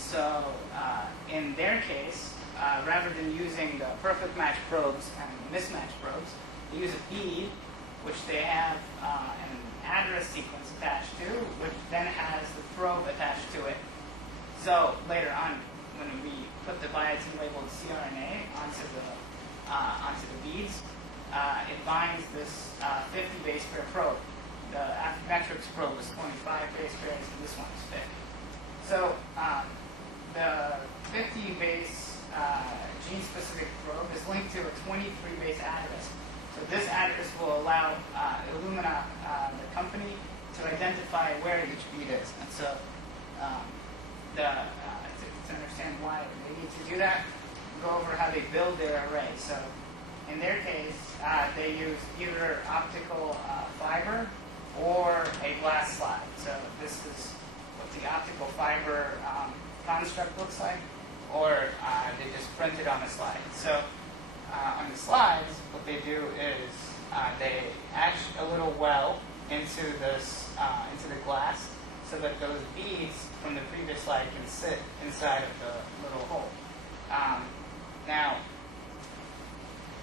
so in their case, rather than using the perfect match probes and mismatch probes, they use a bead, which they have an address sequence attached to, which then has the probe attached to it. So later on, when we put the biotin labeled cRNA onto the beads, it binds this 50 base pair probe. The Affymetrix probe is 25 base pairs, and this one is 50. So the 50 base gene-specific probe is linked to a 23 base address. So this address will allow Illumina, the company, to identify where each bead is. And so to understand why they need to do that, go over how they build their array. So in their case, they use either optical fiber or a glass slide. So this is what the optical fiber construct looks like, or they just print it on a slide. So on the slides, what they do is they etch a little well into this into the glass, so that those beads from the previous slide can sit inside of the little hole. Now,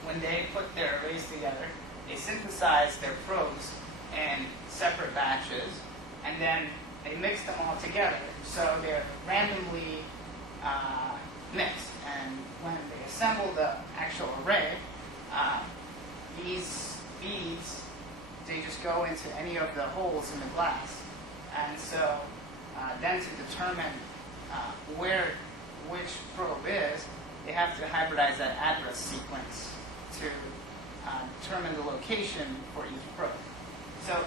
when they put their arrays together, they synthesize their probes in separate batches, and then they mix them all together, so they're randomly mixed. And when they assemble the actual array, these beads, they just go into any of the holes in the glass. And so then to determine which probe is, they have to hybridize that address sequence to determine the location for each probe. So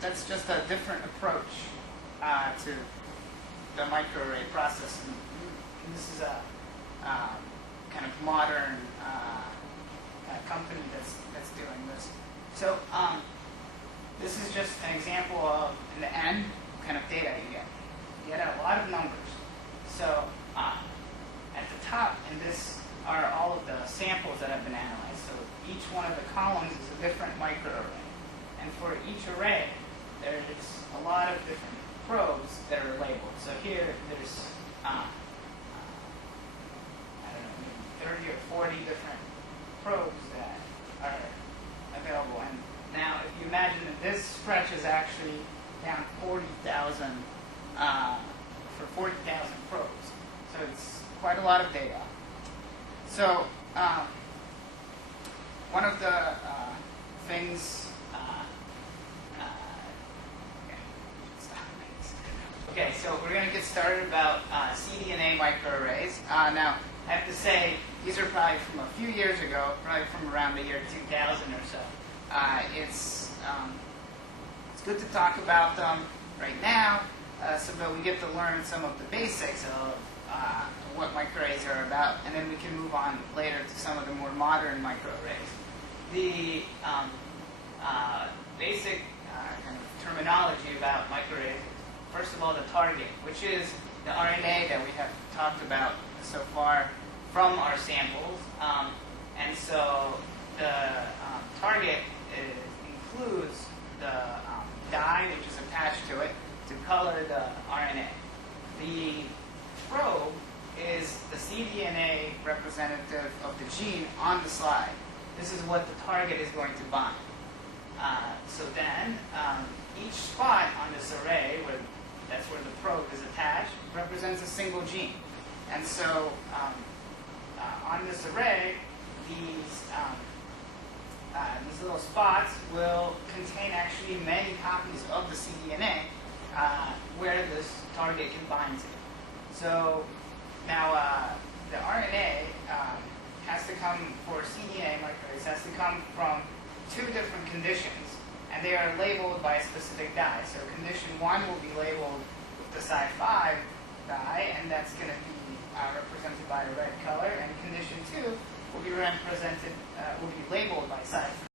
that's just a different approach to the microarray process. And this is a kind of modern company that's doing this. So this is just an example of, in the end, what kind of data you get. You get a lot of numbers. So at the top, and this are all of the samples that have been analyzed. So each one of the columns is a different microarray. And for each array, there's a lot of different probes that are labeled. So here, there's, I don't know, maybe 30 or 40 different probes that are available. And now, if you imagine that this stretches actually down 40,000, for 40,000 probes. So it's quite a lot of data. So one of the things, okay, so we're going to get started about cDNA microarrays. Now, I have to say, these are probably from a few years ago, probably from around the year 2000 or so. It's good to talk about them right now, so that we get to learn some of the basics of what microarrays are about, and then we can move on later to some of the more modern microarrays. The basic kind of terminology about microarrays, first of all, the target, which is the RNA that we have talked about so far from our samples. And so the target includes the dye which is attached to it to color the RNA. The probe is the cDNA representative of the gene on the slide. This is what the target is going to bind. So then, each spot on this array, that's where the probe is attached, represents a single gene. And so, on this array, these little spots will contain actually many copies of the cDNA where this target can bind to. So now the RNA has to come, for cDNA microarrays, has to come from two different conditions, and they are labeled by a specific dye. So condition 1 will be labeled with the Psi5 dye, and that's going to be represented by a red color, and condition 2 will be labeled by Psi3.